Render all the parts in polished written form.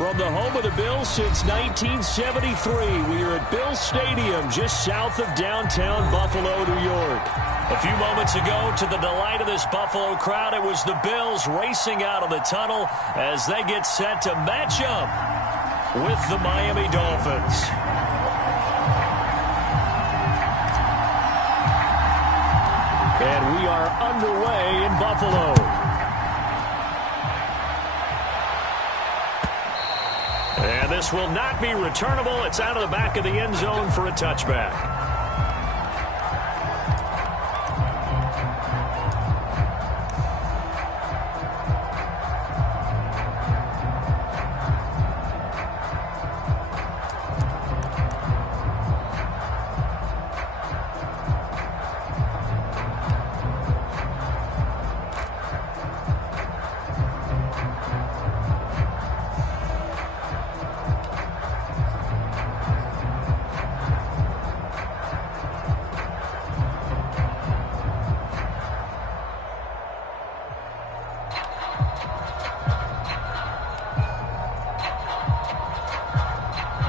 From the home of the Bills since 1973, we are at Bills Stadium just south of downtown Buffalo, New York. A few moments ago, to the delight of this Buffalo crowd, it was the Bills racing out of the tunnel as they get set to match up with the Miami Dolphins. And we are underway in Buffalo. And this will not be returnable. It's out of the back of the end zone for a touchback.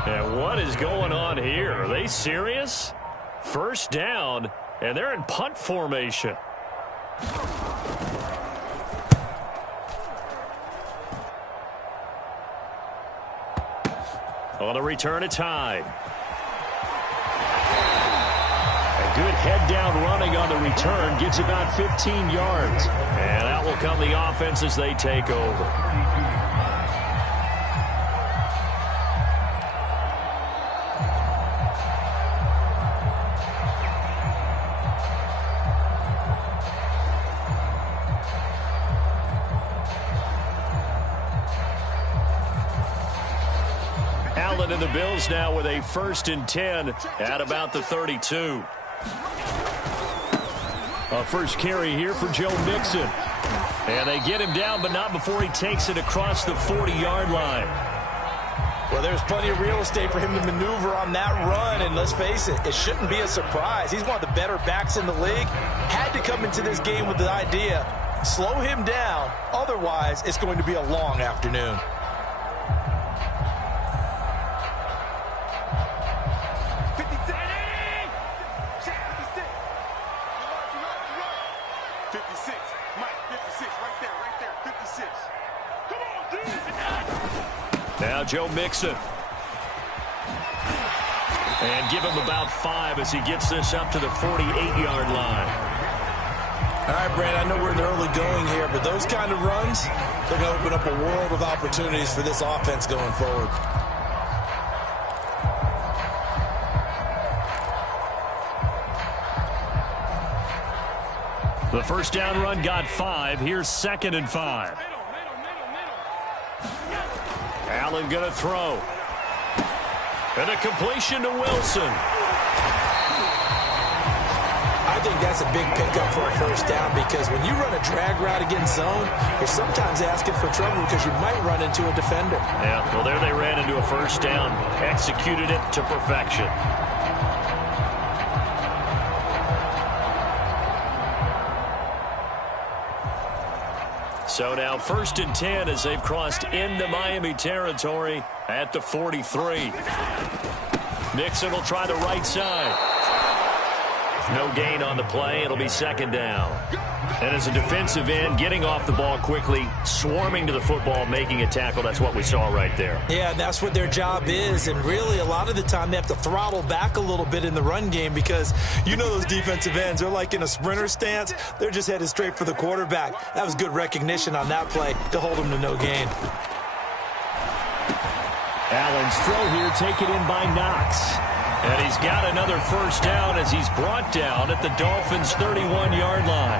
And what is going on here? Are they serious? First down, and they're in punt formation. On the return, it's Hyde. A good head-down running on the return. Gets about 15 yards. And out will come the offense as they take over. Allen and the Bills now with a 1st and 10 at about the 32. A first carry here for Joe Mixon. And they get him down, but not before he takes it across the 40-yard line. Well, there's plenty of real estate for him to maneuver on that run, and let's face it, it shouldn't be a surprise. He's one of the better backs in the league. Had to come into this game with the idea, slow him down, otherwise it's going to be a long afternoon. Now Joe Mixon. And give him about 5 as he gets this up to the 48-yard line. All right, Brandon, I know we're in the early going here, but those kind of runs, they're going to open up a world of opportunities for this offense going forward. The first down run got 5. Here's 2nd and 5. Allen going to throw. And a completion to Wilson. I think that's a big pickup for a first down because when you run a drag route against zone, you're sometimes asking for trouble because you might run into a defender. Yeah, well, there they ran into a first down. Executed it to perfection. So now 1st and 10 as they've crossed into Miami territory at the 43. Mixon will try the right side. No gain on the play. It'll be 2nd down. And as a defensive end, getting off the ball quickly, swarming to the football, making a tackle, that's what we saw right there. Yeah, that's what their job is. And really, a lot of the time, they have to throttle back a little bit in the run game because you know those defensive ends, they're like in a sprinter stance. They're just headed straight for the quarterback. That was good recognition on that play to hold them to no gain. Allen's throw here taken in by Knox. And he's got another first down as he's brought down at the Dolphins' 31-yard line.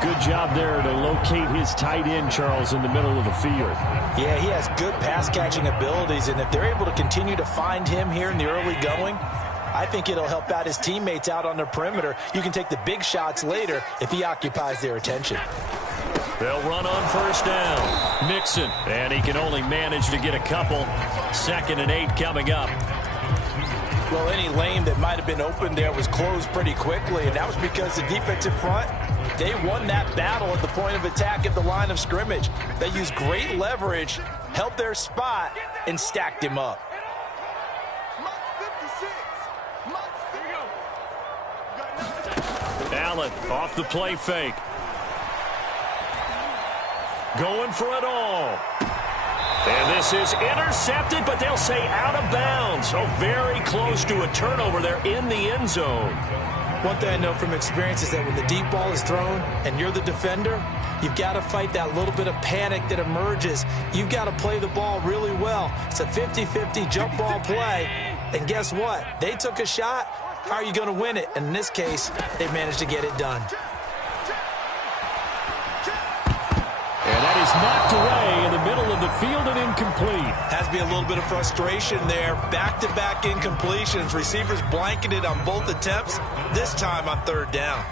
Good job there to locate his tight end, Charles, in the middle of the field. Yeah, he has good pass-catching abilities, and if they're able to continue to find him here in the early going, I think it'll help out his teammates out on the perimeter. You can take the big shots later if he occupies their attention. They'll run on first down. Mixon, and he can only manage to get a couple. 2nd and 8 coming up. Well, any lane that might have been open there was closed pretty quickly, and that was because the defensive front, they won that battle at the point of attack at the line of scrimmage. They used great leverage, held their spot, and stacked him up. Allen off the play fake. Going for it all. And this is intercepted, but they'll say out of bounds. So very close to a turnover there in the end zone. One thing I know from experience is that when the deep ball is thrown and you're the defender, you've got to fight that little bit of panic that emerges. You've got to play the ball really well. It's a 50-50 jump ball play. And guess what? They took a shot. How are you going to win it? And in this case, they managed to get it done. And that is knocked away in the middle of the field and incomplete. Has to be a little bit of frustration there. Back-to-back incompletions. Receivers blanketed on both attempts, this time on third down.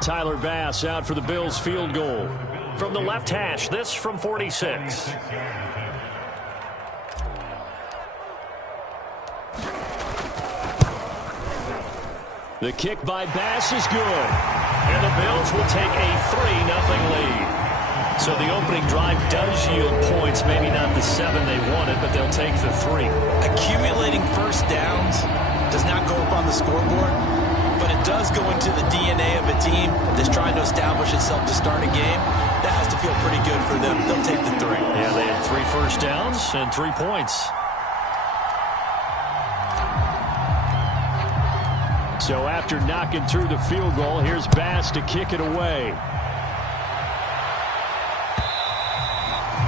Tyler Bass out for the Bills field goal. From the left hash, this from 46. The kick by Bass is good. And the Bills will take a 3-0 lead. So the opening drive does yield points. Maybe not the 7 they wanted, but they'll take the 3. Accumulating first downs does not go up on the scoreboard, but it does go into the DNA of a team that's trying to establish itself to start a game. That has to feel pretty good for them. They'll take the 3. Yeah, they had 3 first downs and 3 points. So after knocking through the field goal, here's Bass to kick it away.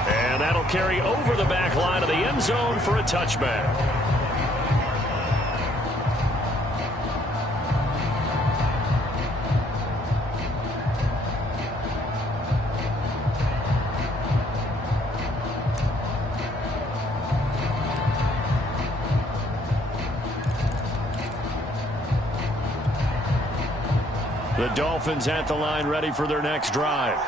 And that'll carry over the back line of the end zone for a touchback. The Dolphins at the line ready for their next drive.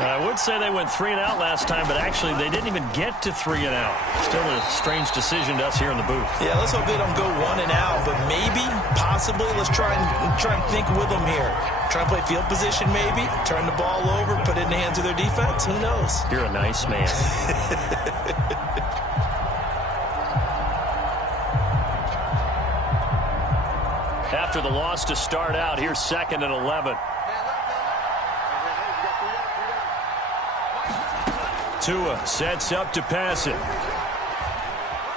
I would say they went 3 and out last time, but actually they didn't even get to 3 and out. Still a strange decision to us here in the booth. Yeah, let's hope they don't go 1 and out, but maybe, possibly, let's try and think with them here. Try and play field position maybe, turn the ball over, put it in the hands of their defense. Who knows? You're a nice man. After the loss to start out, here's 2nd and 11. Tua sets up to pass it.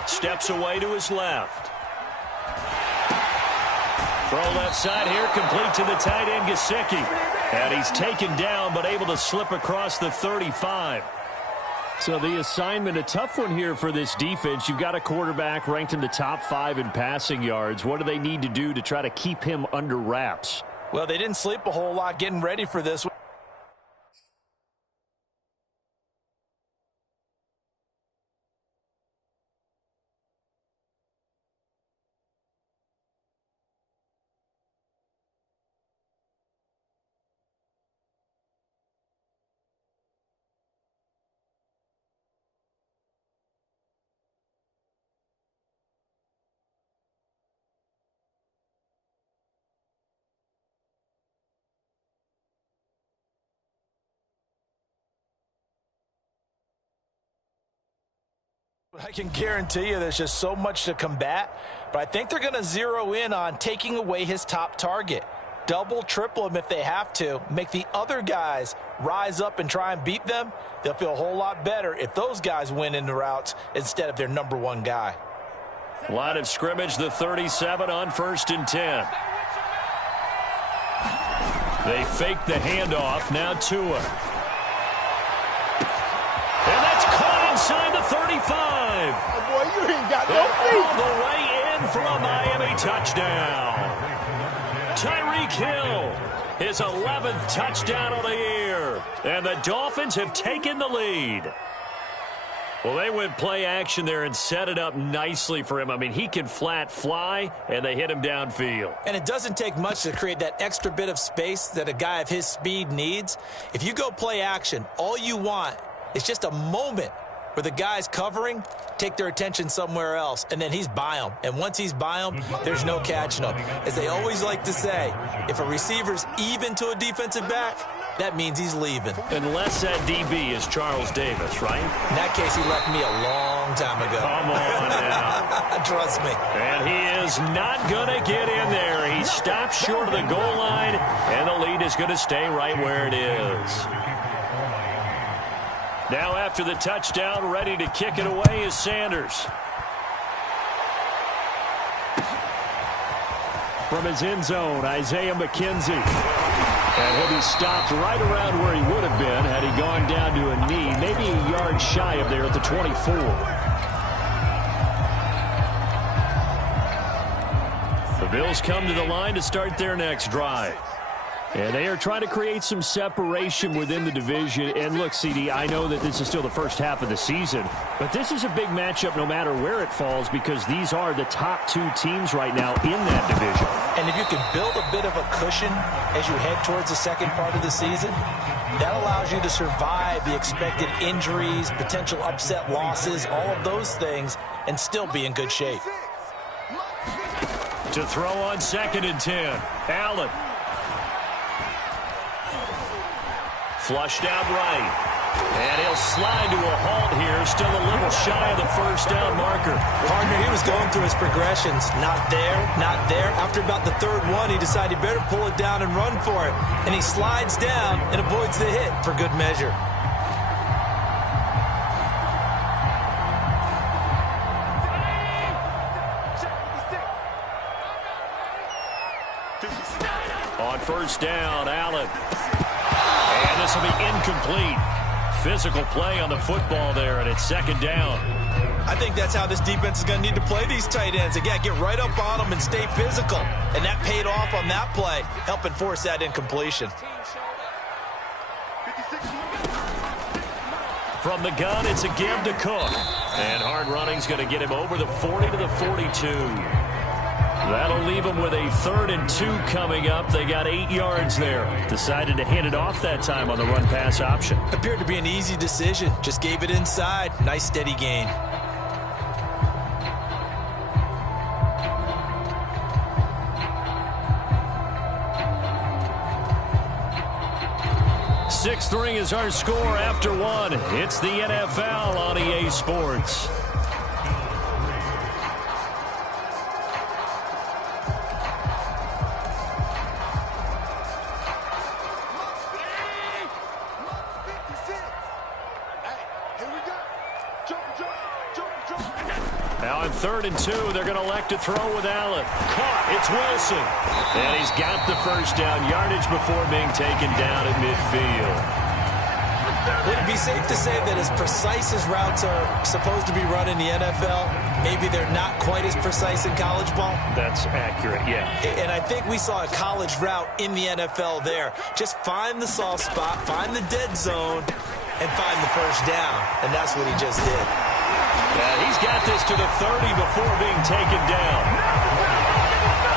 Steps away to his left. Throw left side here, complete to the tight end, Gesicki. And he's taken down, but able to slip across the 35. So the assignment, a tough one here for this defense. You've got a quarterback ranked in the top 5 in passing yards. What do they need to do to try to keep him under wraps? Well, they didn't sleep a whole lot getting ready for this one. I can guarantee you there's just so much to combat, but I think they're going to zero in on taking away his top target. Double, triple him if they have to. Make the other guys rise up and try and beat them. They'll feel a whole lot better if those guys win in the routes instead of their number 1 guy. Line of scrimmage, the 37 on 1st and 10. They fake the handoff. Now Tua. And that's caught inside the 35. Oh, boy, you ain't got no feet. All the way in for a Miami touchdown. Tyreek Hill, his 11th touchdown of the year. And the Dolphins have taken the lead. Well, they went play action there and set it up nicely for him. I mean, he can flat fly, and they hit him downfield. And it doesn't take much to create that extra bit of space that a guy of his speed needs. If you go play action, all you want, it's just a moment where the guys covering take their attention somewhere else, and then he's by them. And once he's by them, there's no catching him. As they always like to say, if a receiver's even to a defensive back, that means he's leaving. Unless that DB is Charles Davis, right? In that case, he left me a long time ago. Come on now. Trust me. And he is not going to get in there. He stops short of the goal line, and the lead is going to stay right where it is. Now after the touchdown, ready to kick it away is Sanders. From his end zone, Isaiah McKenzie. And he'll be stopped right around where he would have been had he gone down to a knee, maybe a yard shy of there at the 24. The Bills come to the line to start their next drive. And they are trying to create some separation within the division. And look, CD, I know that this is still the first half of the season, but this is a big matchup no matter where it falls because these are the top two teams right now in that division. And if you can build a bit of a cushion as you head towards the second part of the season, that allows you to survive the expected injuries, potential upset losses, all of those things, and still be in good shape. To throw on 2nd and 10, Allen. Flushed out right. And he'll slide to a halt here, still a little shy of the first down marker. Partner, he was going through his progressions. Not there, not there. After about the third one, he decided he better pull it down and run for it. And he slides down and avoids the hit for good measure. On first down, Allen. And this will be incomplete. Physical play on the football there, and it's 2nd down. I think that's how this defense is going to need to play these tight ends. Again, get right up on them and stay physical. And that paid off on that play, helping force that incompletion. From the gun, it's a give to Cook. And hard running's going to get him over the 40 to the 42. That'll leave them with a 3rd and 2 coming up. They got 8 yards there. Decided to hand it off that time on the run-pass option. Appeared to be an easy decision. Just gave it inside. Nice, steady gain. Sixth ring is our score after one. It's the NFL on EA Sports. Now on 3rd and 2, they're going to elect to throw with Allen. Caught. It's Wilson. And he's got the first down yardage before being taken down at midfield. Would it be safe to say that as precise as routes are supposed to be run in the NFL, maybe they're not quite as precise in college ball? That's accurate, yeah. And I think we saw a college route in the NFL there. Just find the soft spot, find the dead zone, and find the first down. And that's what he just did. Yeah, he's got this to the 30 before being taken down.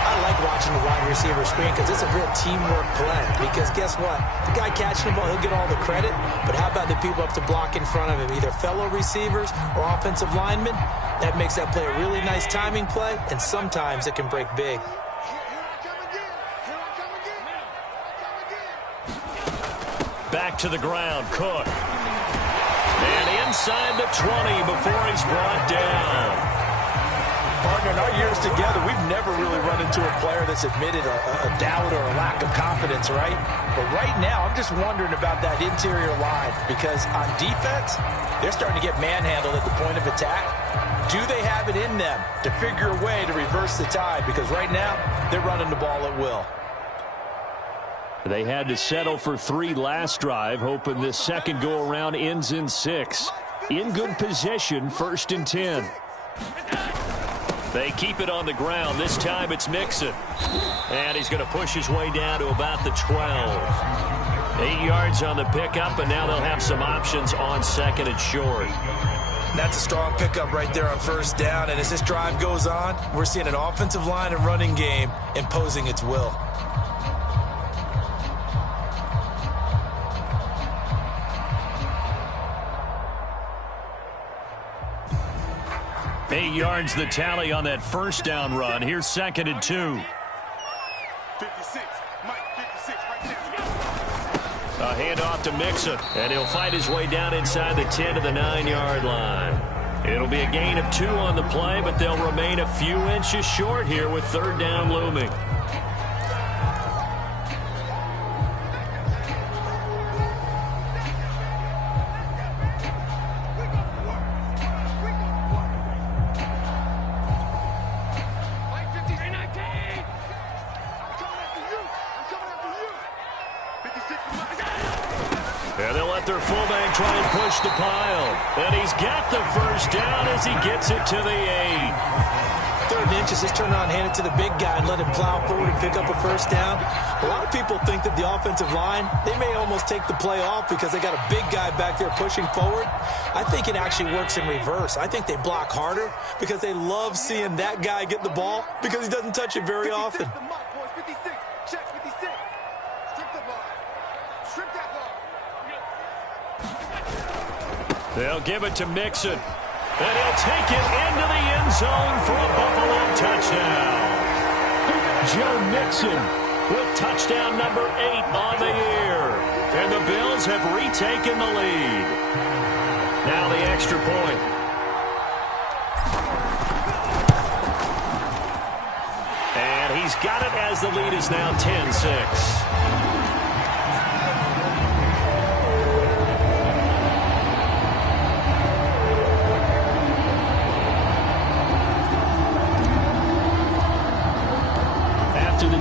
I like watching the wide receiver screen because it's a real teamwork play. Because guess what? The guy catching the ball, he'll get all the credit. But how about the people up to block in front of him, either fellow receivers or offensive linemen? That makes that play a really nice timing play, and sometimes it can break big. Back to the ground, Cook. And inside the 20 before he's brought down. Partner, in our years together, we've never really run into a player that's admitted a doubt or a lack of confidence, right? But right now, I'm just wondering about that interior line because on defense, they're starting to get manhandled at the point of attack. Do they have it in them to figure a way to reverse the tide? Because right now, they're running the ball at will. They had to settle for 3 last drive, hoping this second go-around ends in 6. In good position, 1st and 10. They keep it on the ground. This time it's Mixon. And he's going to push his way down to about the 12. 8 yards on the pickup, and now they'll have some options on 2nd and short. That's a strong pickup right there on 1st down. And as this drive goes on, we're seeing an offensive line and running game imposing its will. 8 yards the tally on that first down run. Here's 2nd and 2. 56. Mike, 56 right there. A handoff to Mixon, and he'll find his way down inside the 10 to the 9-yard line. It'll be a gain of 2 on the play, but they'll remain a few inches short here with 3rd down looming. And they'll let their fullback try and push the pile. And he's got the first down as he gets it to the 8. 3rd and inches, just turn around and hand it to the big guy and let him plow forward and pick up a first down. A lot of people think that the offensive line, they may almost take the play off because they got a big guy back there pushing forward. I think it actually works in reverse. I think they block harder because they love seeing that guy get the ball because he doesn't touch it very often. They'll give it to Mixon. And he'll take it into the end zone for a Buffalo touchdown. Joe Mixon with touchdown number 8 on the year. And the Bills have retaken the lead. Now the extra point. And he's got it as the lead is now 10-6.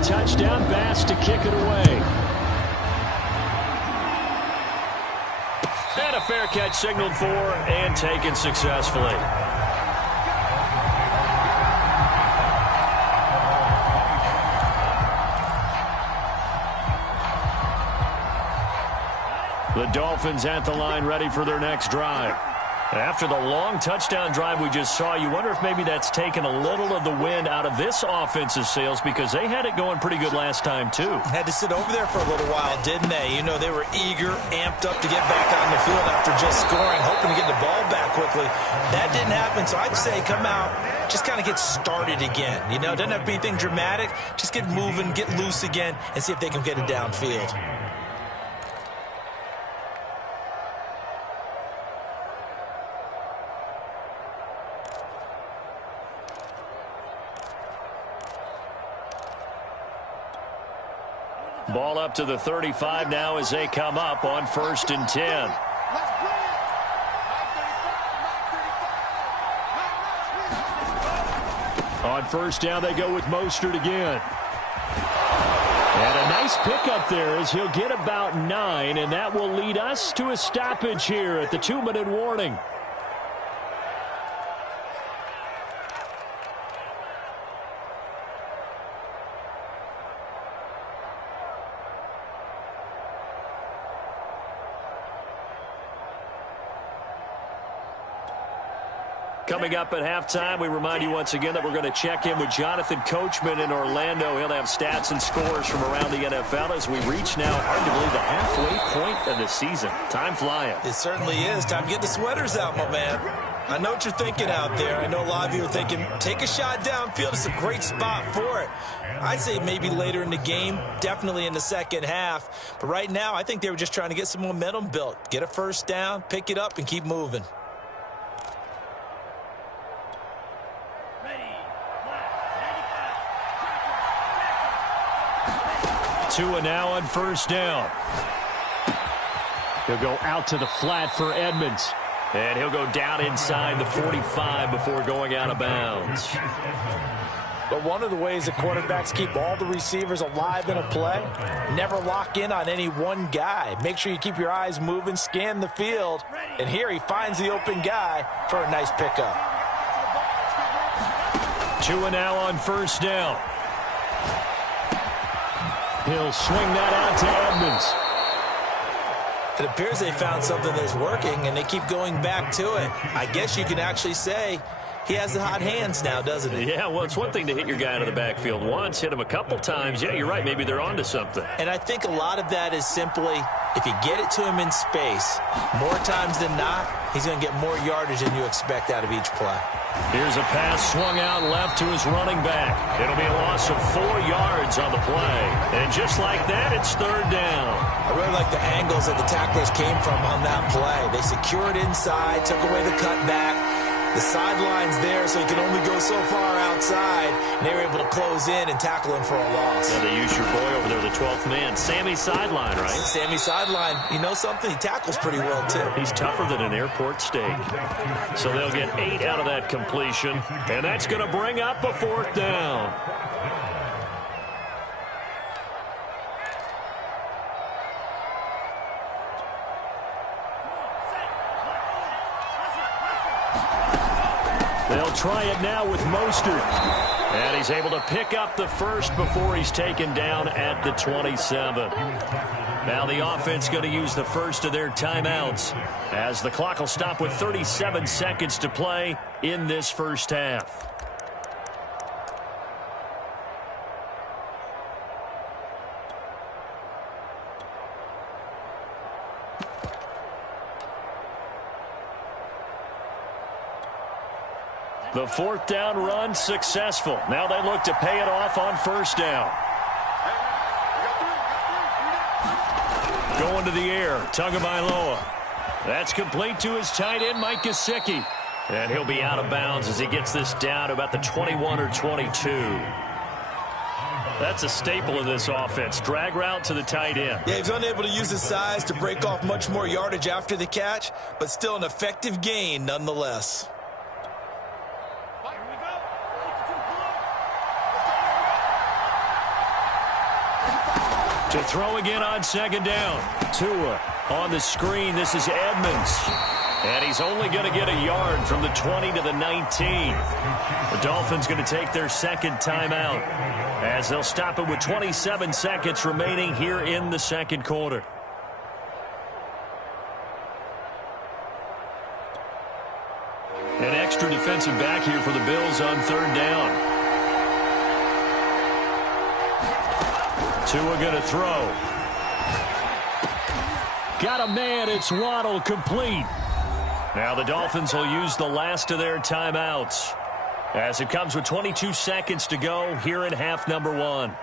Touchdown pass to kick it away. And a fair catch signaled for and taken successfully. The Dolphins at the line ready for their next drive. After the long touchdown drive we just saw, you wonder if maybe that's taken a little of the wind out of this offense's sails because they had it going pretty good last time, too. Had to sit over there for a little while, didn't they? You know, they were eager, amped up to get back on the field after just scoring, hoping to get the ball back quickly. That didn't happen, so I'd say come out, just kind of get started again. You know, it doesn't have to be anything dramatic. Just get moving, get loose again, and see if they can get it downfield. Ball up to the 35 now as they come up on 1st and 10. On 1st down, they go with Mostert again. And a nice pickup there as he'll get about 9, and that will lead us to a stoppage here at the 2-minute warning. Coming up at halftime, we remind you once again that we're going to check in with Jonathan Coachman in Orlando. He'll have stats and scores from around the NFL as we reach now, arguably, the halfway point of the season. Time flying. It certainly is. Time to get the sweaters out, my man. I know what you're thinking out there. I know a lot of you are thinking, take a shot downfield. It's a great spot for it. I'd say maybe later in the game, definitely in the second half. But right now, I think they were just trying to get some momentum built. Get a first down, pick it up, and keep moving. Tua now on 1st down. He'll go out to the flat for Edmonds. And he'll go down inside the 45 before going out of bounds. But one of the ways that quarterbacks keep all the receivers alive in a play, never lock in on any one guy. Make sure you keep your eyes moving, scan the field. And here he finds the open guy for a nice pickup. Tua now on 1st down. He'll swing that out to Edmonds. It appears they found something that's working, and they keep going back to it. I guess you can actually say he has the hot hands now, doesn't he? Yeah, well, it's one thing to hit your guy out of the backfield once, hit him a couple times. Yeah, you're right. Maybe they're onto something. And I think a lot of that is simply If you get it to him in space, more times than not, he's going to get more yardage than you expect out of each play. Here's a pass swung out left to his running back. It'll be a loss of 4 yards on the play. And just like that, it's third down. I really like the angles that the tacklers came from on that play. They secured inside, took away the cutback. The sideline's there, so he can only go so far outside, and they were able to close in and tackle him for a loss. Yeah, they used your boy over there, the 12th man. Sammy Sideline, right? Sammy Sideline. You know something? He tackles pretty well, too. He's tougher than an airport steak. So they'll get 8 out of that completion, and that's going to bring up a 4th down. They'll try it now with Mostert. And he's able to pick up the first before he's taken down at the 27. Now the offense going to use the first of their timeouts as the clock will stop with 37 seconds to play in this first half. The 4th down run successful. Now they look to pay it off on 1st down. Going to the air, Tagovailoa. That's complete to his tight end, Mike Gesicki. And he'll be out of bounds as he gets this down to about the 21 or 22. That's a staple of this offense. Drag route to the tight end. Yeah, he's unable to use his size to break off much more yardage after the catch, but still an effective gain nonetheless. To throw again on 2nd down. Tua on the screen. This is Edmonds. And he's only going to get a yard from the 20 to the 19. The Dolphins going to take their 2nd timeout as they'll stop it with 27 seconds remaining here in the 2nd quarter. An extra defensive back here for the Bills on 3rd down. Tua going to throw. Got a man. It's Waddle, complete. Now the Dolphins will use the last of their timeouts as it comes with 22 seconds to go here in half number 1.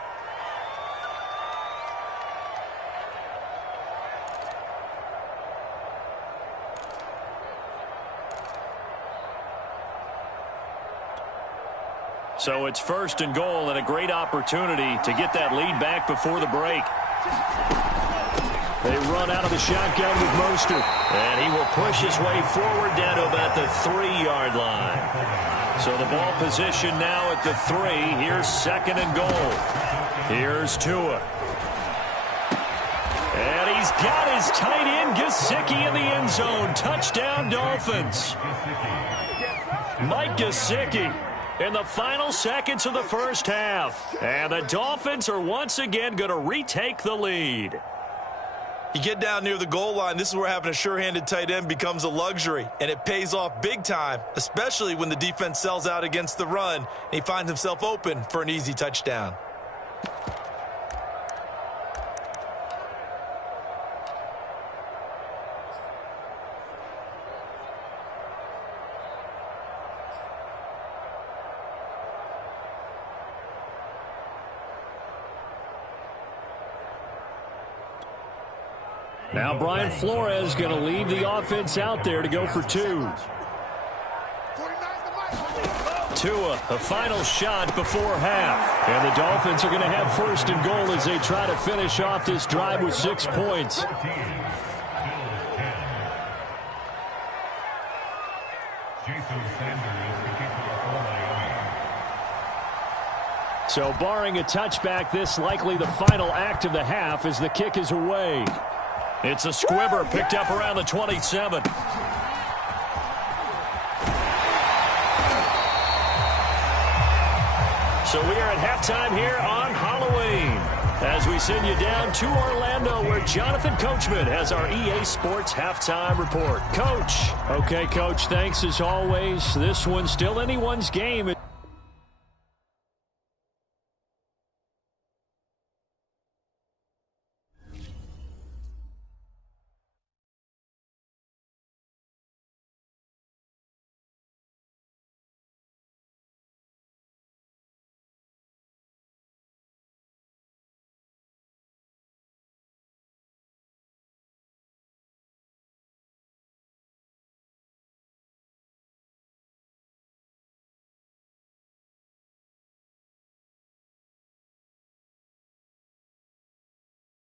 So it's 1st and goal and a great opportunity to get that lead back before the break. They run out of the shotgun with Mostert. And he will push his way forward down to about the 3-yard line. So the ball position now at the 3. Here's 2nd and goal. Here's Tua. And he's got his tight end Gesicki in the end zone. Touchdown Dolphins. Mike Gesicki in the final seconds of the first half. And the Dolphins are once again going to retake the lead. You get down near the goal line, this is where having a sure-handed tight end becomes a luxury, and it pays off big time, especially when the defense sells out against the run, and he finds himself open for an easy touchdown. Now Brian Flores going to leave the offense out there to go for 2. Tua, a final shot before half. And the Dolphins are going to have 1st and goal as they try to finish off this drive with 6 points. So barring a touchback, this likely the final act of the half as the kick is away. It's a squibber picked up around the 27. So we are at halftime here on Halloween as we send you down to Orlando where Jonathan Coachman has our EA Sports halftime report. Coach. Okay, Coach, thanks as always. This one's still anyone's game.